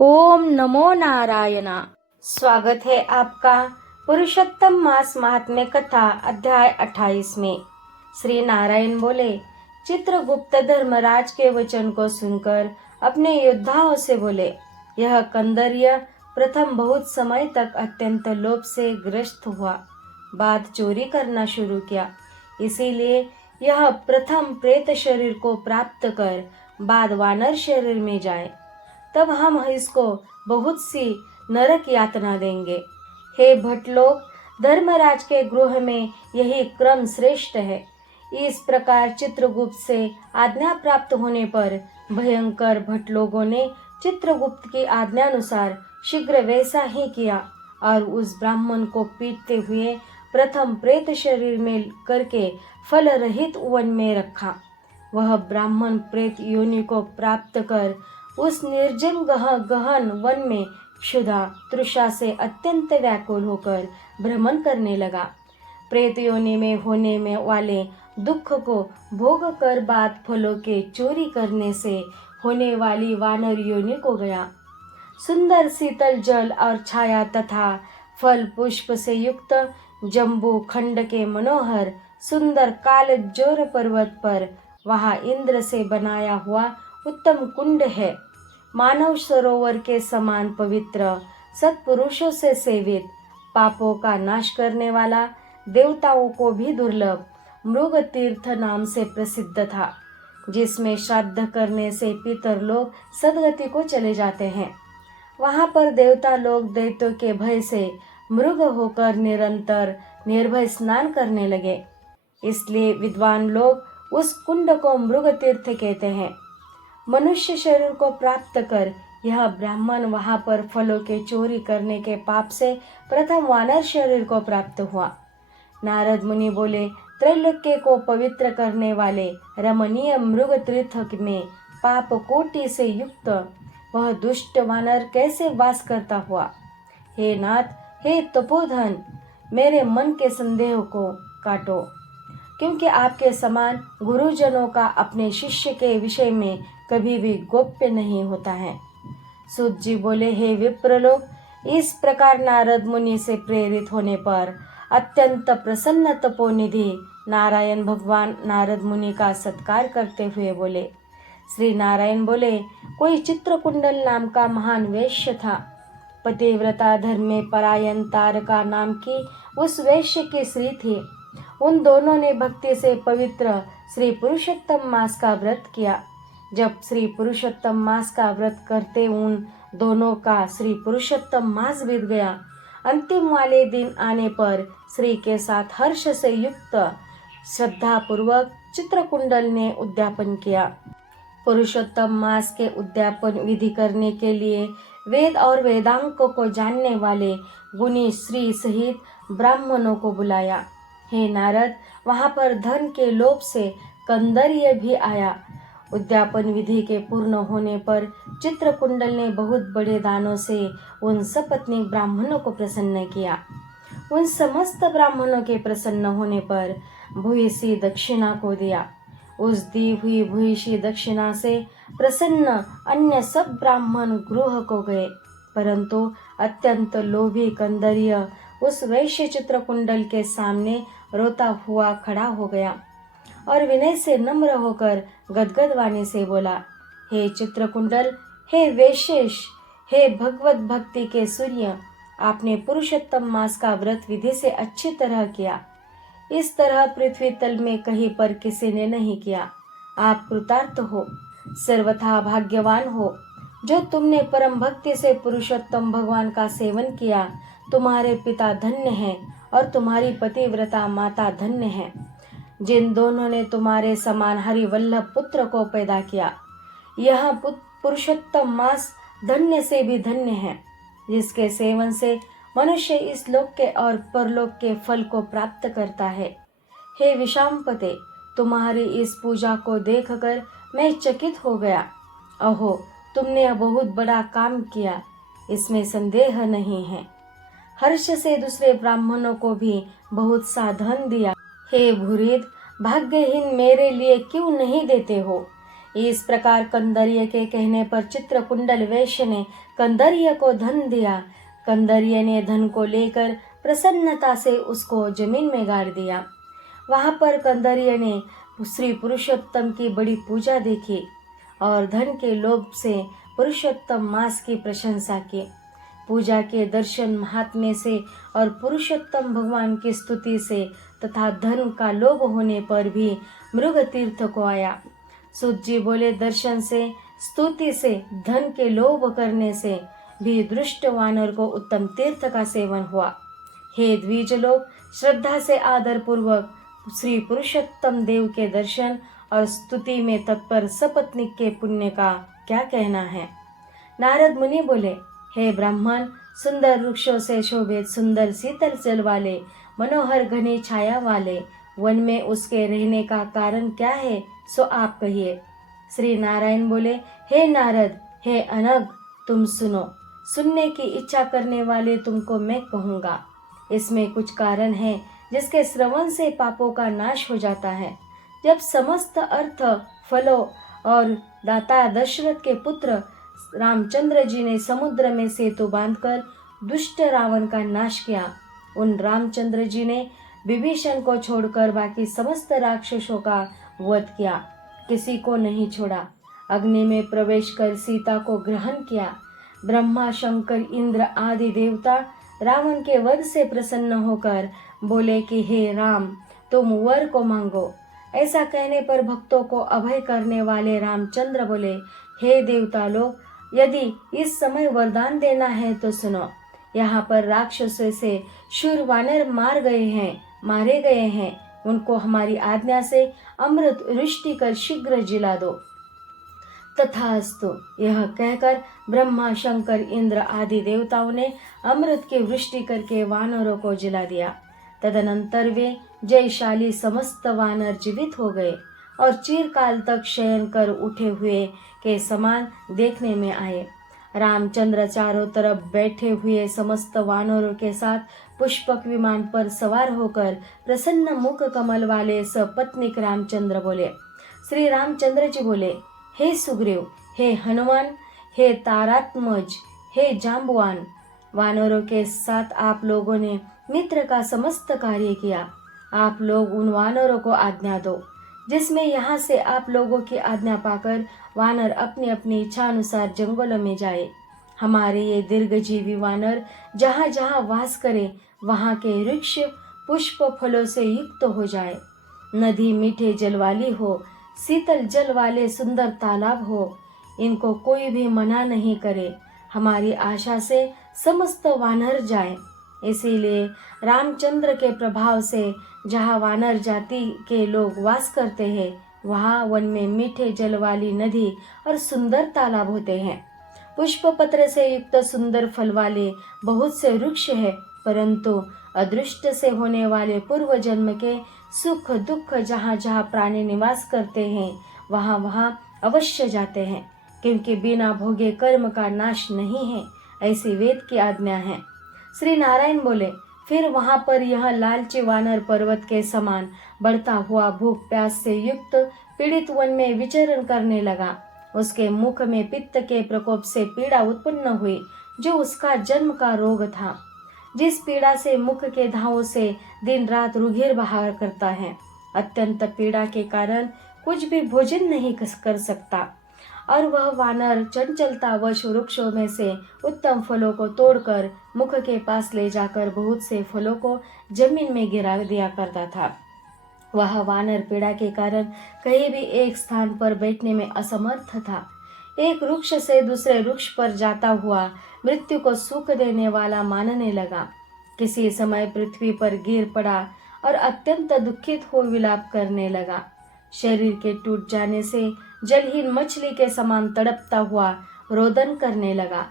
ओम नमो नारायणा। स्वागत है आपका पुरुषोत्तम मास महात्म्य कथा अध्याय 28 में। श्री नारायण बोले, चित्रगुप्त धर्मराज के वचन को सुनकर अपने योद्धाओं से बोले, यह कंदर्य प्रथम बहुत समय तक अत्यंत लोभ से ग्रस्त हुआ, बाद चोरी करना शुरू किया। इसीलिए यह प्रथम प्रेत शरीर को प्राप्त कर बाद वानर शरीर में जाए, तब हम इसको बहुत सी नरक यातना देंगे। हे भट लोग, धर्मराज के गृह में यही क्रम श्रेष्ठ है। इस प्रकार चित्रगुप्त से आज्ञा प्राप्त होने पर भयंकर भट लोगों ने चित्रगुप्त की आज्ञानुसार शीघ्र वैसा ही किया और उस ब्राह्मण को पीटते हुए प्रथम प्रेत शरीर में करके फल रहित वन में रखा। वह ब्राह्मण प्रेत योनि को प्राप्त कर उस निर्जन गहन वन में क्षुधा तृषा से अत्यंत व्याकुल होकर भ्रमण करने लगा। प्रेत योनि में होने में वाले दुख को भोग कर बाद फलों के चोरी करने से होने वाली वानर योनि को गया। सुंदर शीतल जल और छाया तथा फल पुष्प से युक्त जम्बू खंड के मनोहर सुंदर काल जोर पर्वत पर वहाँ इंद्र से बनाया हुआ उत्तम कुंड है। मानव सरोवर के समान पवित्र, सत्पुरुषों से सेवित, पापों का नाश करने वाला, देवताओं को भी दुर्लभ मृग तीर्थ नाम से प्रसिद्ध था, जिसमें श्राद्ध करने से पितर लोग सदगति को चले जाते हैं। वहां पर देवता लोग दैत्यों के भय से मृग होकर निरंतर निर्भय स्नान करने लगे। इसलिए विद्वान लोग उस कुंड को मृग तीर्थ कहते हैं। मनुष्य शरीर को प्राप्त कर यह ब्राह्मण वहां पर फलों के चोरी करने के पाप से प्रथम वानर शरीर को प्राप्त हुआ। नारद मुनि बोले, त्रैलोक्य को पवित्र करने वाले रमणीय मृग तीर्थ में पाप कोटि से युक्त वह दुष्ट वानर कैसे वास करता हुआ? हे नाथ, हे तपोधन, मेरे मन के संदेह को काटो, क्योंकि आपके समान गुरुजनों का अपने शिष्य के विषय में कभी भी गोप्य नहीं होता है। सूत जी बोले, हे विप्र लोग, इस प्रकार नारद मुनि से प्रेरित होने पर अत्यंत प्रसन्न तपोनिधि नारायण भगवान नारद मुनि का सत्कार करते हुए बोले। श्री नारायण बोले, कोई चित्रकुंडल नाम का महान वैश्य था। पतिव्रता धर्म में परायण तारका नाम की उस वैश्य की स्त्री थी। उन दोनों ने भक्ति से पवित्र श्री पुरुषोत्तम मास का व्रत किया। जब श्री पुरुषोत्तम मास का व्रत करते उन दोनों का श्री पुरुषोत्तम मास बीत गया। अंतिम वाले दिन आने पर श्री के साथ हर्ष से युक्त श्रद्धा पूर्वक चित्रकुंडल ने उद्यापन किया। पुरुषोत्तम मास के उद्यापन विधि करने के लिए वेद और वेदांकों को जानने वाले गुणी श्री सहित ब्राह्मणों को बुलाया। हे नारद, वहां पर धन के लोभ से कंदर्य भी आया। उद्यापन विधि के पूर्ण होने पर चित्रकुंडल ने बहुत बड़े दानों से उन सपत्नीक ब्राह्मणों को प्रसन्न किया। उन समस्त ब्राह्मणों के प्रसन्न होने पर भूयसी दक्षिणा को दिया। उस दी हुई भूयसी दक्षिणा से प्रसन्न अन्य सब ब्राह्मण गृह को गए, परंतु अत्यंत लोभी कंदर्य उस वैश्य चित्रकुंडल के सामने रोता हुआ खड़ा हो गया और विनय से नम्र होकर गदगद वाणी से बोला, हे चित्रकुंडल, हे वैशेष, हे भगवत भक्ति के सूर्य, आपने पुरुषोत्तम मास का व्रत विधि से अच्छी तरह किया। इस तरह पृथ्वी तल में कहीं पर किसी ने नहीं किया। आप कृतार्थ हो, सर्वथा भाग्यवान हो। जो तुमने परम भक्ति से पुरुषोत्तम भगवान का सेवन किया, तुम्हारे पिता धन्य हैं और तुम्हारी पतिव्रता माता धन्य है, जिन दोनों ने तुम्हारे समान हरिवल्लभ पुत्र को पैदा किया। यह पुरुषोत्तम मास धन्य से भी धन्य है, जिसके सेवन से मनुष्य इस लोक के और परलोक के फल को प्राप्त करता है। हे विशांपते, तुम्हारी इस पूजा को देखकर मैं चकित हो गया। अहो, तुमने बहुत बड़ा काम किया, इसमें संदेह नहीं है। हर्ष से दूसरे ब्राह्मणों को भी बहुत सा धन दिया। हे भूरिद, भाग्यहीन मेरे लिए क्यों नहीं देते हो? इस प्रकार कंदर्य के कहने पर चित्रकुंडल वैश्य ने कंदर्य को धन दिया। कंदर्य ने धन को लेकर प्रसन्नता से उसको जमीन में गाड़ दिया। वहां पर कंदर्य ने श्री पुरुषोत्तम की बड़ी पूजा देखी और धन के लोभ से पुरुषोत्तम मास की प्रशंसा की। पूजा के दर्शन महात्म्य से और पुरुषोत्तम भगवान की स्तुति से तथा धन का लोभ होने पर भी मृग तीर्थ को आया। सूत जी बोले, दर्शन से, स्तुति से, धन के लोभ करने से भी दुष्ट वानर को उत्तम तीर्थ का सेवन हुआ। हे द्विज लोग, श्रद्धा से आदर पूर्वक श्री पुरुषोत्तम देव के दर्शन और स्तुति में तत्पर सपत्नीक के पुण्य का क्या कहना है। नारद मुनि बोले, हे ब्राह्मण, सुंदर वृक्षों से शोभित, सुंदर शीतल जल वाले, मनोहर घनी छाया वाले वन में उसके रहने का कारण क्या है, सो आप कहिए। श्री नारायण बोले, हे नारद, हे अनग, तुम सुनो। सुनने की इच्छा करने वाले तुमको मैं कहूँगा। इसमें कुछ कारण है जिसके श्रवण से पापों का नाश हो जाता है। जब समस्त अर्थ फलों और दाता दशरथ के पुत्र रामचंद्र जी ने समुद्र में सेतु बांधकर दुष्ट रावण का नाश किया, उन रामचंद्र जी ने विभीषण को छोड़कर बाकी समस्त राक्षसों का वध किया, किसी को नहीं छोड़ा। अग्नि में प्रवेश कर सीता को ग्रहण किया। ब्रह्मा, शंकर, इंद्र आदि देवता रावण के वध से प्रसन्न होकर बोले कि हे राम, तुम वर को मांगो। ऐसा कहने पर भक्तों को अभय करने वाले रामचंद्र बोले, हे देवता लोग, यदि इस समय वरदान देना है तो सुनो। यहाँ पर राक्षसों से शूर वानर मारे गए हैं, उनको हमारी आज्ञा से अमृत वृष्टि कर शीघ्र जिला दो। तथास्तु। यह कहकर ब्रह्मा, शंकर, इंद्र आदि देवताओं ने अमृत की वृष्टि करके वानरों को जिला दिया। तदनंतर वे जयशाली समस्त वानर जीवित हो गए और चिरकाल तक शयन कर उठे हुए के समान देखने में आए। रामचंद्र चारों तरफ बैठे हुए समस्त वानरों के साथ पुष्पक विमान पर सवार होकर प्रसन्न मुख कमल वाले सपत्नीक रामचंद्र बोले। श्री रामचंद्र जी बोले, हे सुग्रीव, हे हनुमान, हे तारात्मज, हे जाम्बवान, वानरों के साथ आप लोगों ने मित्र का समस्त कार्य किया। आप लोग उन वानरों को आज्ञा दो जिसमें यहाँ से आप लोगों की आज्ञा पाकर वानर अपनी अपनी इच्छा अनुसार जंगलों में जाए। हमारे ये दीर्घजीवी वानर जहाँ जहाँ वास करे वहाँ के वृक्ष पुष्प फलों से युक्त हो जाए। नदी मीठे जल वाली हो, शीतल जल वाले सुंदर तालाब हो, इनको कोई भी मना नहीं करे। हमारी आशा से समस्त वानर जाए। इसीलिए रामचंद्र के प्रभाव से जहाँ वानर जाति के लोग वास करते हैं वहाँ वन में मीठे जल वाली नदी और सुंदर तालाब होते हैं। पुष्प पत्र से युक्त सुंदर फल वाले बहुत से वृक्ष है, परंतु अदृष्ट से होने वाले पूर्व जन्म के सुख दुख जहाँ जहाँ प्राणी निवास करते हैं वहाँ वहाँ अवश्य जाते हैं, क्योंकि बिना भोगे कर्म का नाश नहीं है, ऐसी वेद की आज्ञा है। श्री नारायण बोले, फिर वहाँ पर यह लालची वानर पर्वत के समान बढ़ता हुआ भूख प्यास से युक्त पीड़ित वन में विचरण करने लगा। उसके मुख में पित्त के प्रकोप से पीड़ा उत्पन्न हुई, जो उसका जन्म का रोग था। जिस पीड़ा से मुख के घावों से दिन रात रुधिर बहा करता है। अत्यंत पीड़ा के कारण कुछ भी भोजन नहीं कर सकता और वह वानर चंचलता वश वृक्षों में से उत्तम फलों को तोड़कर मुख के पास ले जाकर बहुत से फलों को जमीन में गिरा दिया करता था। वह वानर पीड़ा के कारण कहीं भी एक स्थान पर बैठने में असमर्थ था। एक वृक्ष से दूसरे वृक्ष पर जाता हुआ मृत्यु को सुख देने वाला मानने लगा। किसी समय पृथ्वी पर गिर पड़ा और अत्यंत दुखित हो विलाप करने लगा। शरीर के टूट जाने से जलहीन मछली के समान तड़पता हुआ रोदन करने लगा।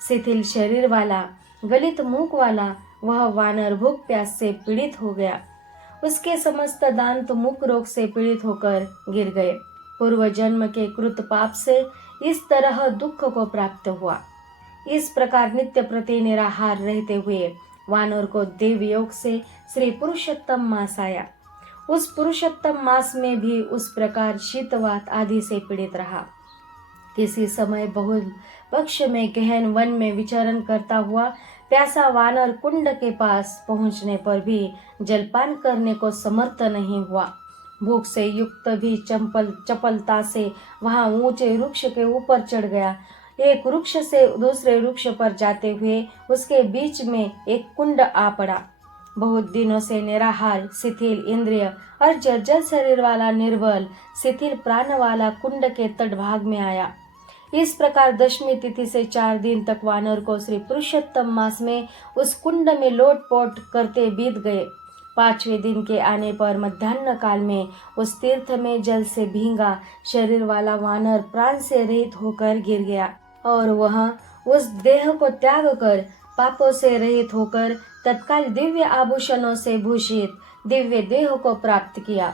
शिथिल शरीर वाला, गलित मुख वाला वह वानर भूख प्यास से पीड़ित हो गया। उसके समस्त दांत मुख रोग से पीड़ित होकर गिर गए। पूर्व जन्म के कृत पाप से इस तरह दुख को प्राप्त हुआ। इस प्रकार नित्य प्रति निराहार रहते हुए वानर को देव योग से श्री पुरुषोत्तम मास आया। उस पुरुषोत्तम मास में भी उस प्रकार शीतवात आदि से पीड़ित रहा। किसी समय बहुल पक्ष में गहन वन में विचरण करता हुआ प्यासा वानर कुंड के पास पहुंचने पर भी जलपान करने को समर्थ नहीं हुआ। भूख से युक्त भी चपलता से वहां ऊंचे वृक्ष के ऊपर चढ़ गया। एक वृक्ष से दूसरे वृक्ष पर जाते हुए उसके बीच में एक कुंड आ पड़ा। बहुत दिनों से निराहार, शिथिल इंद्रिय और जर्जर शरीर वाला निर्बल शिथिल प्राण वाला कुंड के तटभाग में आया। इस प्रकार दशमी तिथि से 4 दिन तक वानर को श्री पुरुषोत्तम मास में उस कुंड में लोटपोट करते बीत गए। 5वें दिन के आने पर मध्याह्न काल में उस तीर्थ में जल से भींगा शरीर वाला वानर प्राण से रहित होकर गिर गया और वह उस देह को त्याग कर पापों से रहित होकर तत्काल दिव्य आभूषणों से भूषित दिव्य देह को प्राप्त किया,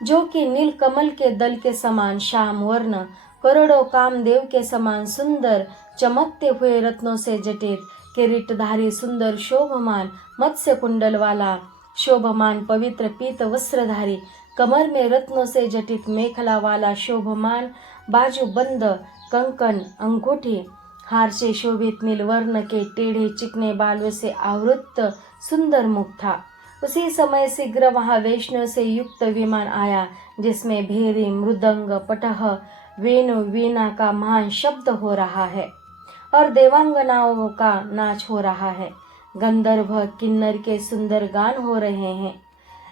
जो कि नील कमल के दल के समान श्याम वर्ण, करोड़ों कामदेव के समान सुंदर, चमकते हुए रत्नों से जटित, किरीटधारी, सुंदर शोभमान मत्स्य कुंडल वाला, शोभमान पवित्र पीत वस्त्रधारी, कमर में रत्नों से जटित मेखला वाला, शोभमान बाजूबंद कंकन, अंगूठी, हार से शोभित नील वर्ण के टेढ़े चिकने बालों से आवृत सुंदर मुख था। उसी समय शीघ्र वहां वैष्णव से युक्त विमान आया, जिसमें भेरी, मृदंग, पटह, वेणु, वीणा का महान शब्द हो रहा है और देवांगनाओं का नाच हो रहा है। गंधर्व किन्नर के सुंदर गान हो रहे हैं।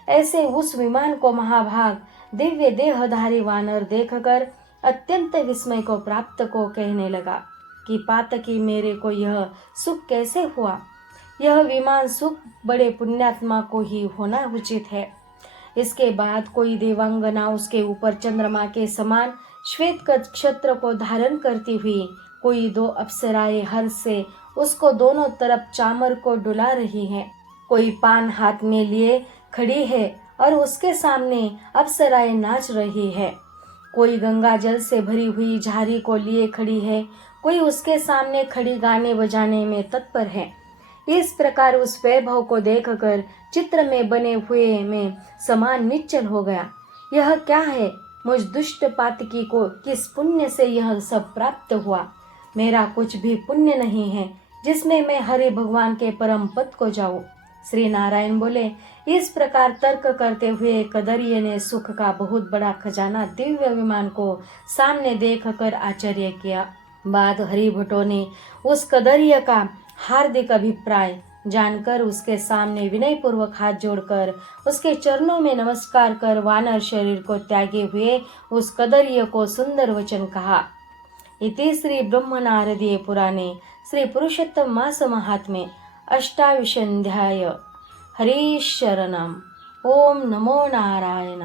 ऐसे उस विमान को महाभाग दिव्य देहधारी वानर देखकर अत्यंत विस्मय को प्राप्त को कहने लगा कि पातकी, मेरे को यह सुख कैसे हुआ? यह विमान सुख बड़े पुण्यात्मा को ही होना उचित है। इसके बाद कोई देवांगना उसके ऊपर चंद्रमा के समान श्वेत छत्र को धारण करती हुई, कोई 2 अप्सराएं हर्ष से उसको दोनों तरफ चामर को डुला रही हैं। कोई पान हाथ में लिए खड़ी है और उसके सामने अप्सराएं नाच रही है। कोई गंगा जल से भरी हुई झारी को लिए खड़ी है, कोई उसके सामने खड़ी गाने बजाने में तत्पर है। इस प्रकार उस वैभव को देखकर चित्र में बने हुए में समान निश्चल हो गया। यह क्या है? मुझ दुष्ट पातकी को किस पुण्य से यह सब प्राप्त हुआ? मेरा कुछ भी पुण्य नहीं है जिसमें मैं हरि भगवान के परम पद को जाऊं। श्री नारायण बोले, इस प्रकार तर्क करते हुए कदरिये ने सुख का बहुत बड़ा खजाना दिव्य विमान को सामने देखकर आश्चर्य किया। बाद हरिभटों ने उस कदरिये का हार्दिक अभिप्राय जानकर उसके सामने विनय पूर्वक हाथ जोड़कर उसके चरणों में नमस्कार कर वानर शरीर को त्यागे हुए उस कदरिये को सुंदर वचन कहा। इति श्री ब्रह्मनारदीय पुराणे श्री पुरुषोत्तम मास महात्म्ये अष्टाविंशोऽध्याय। हरिः शरणम्। ओम नमो नारायण।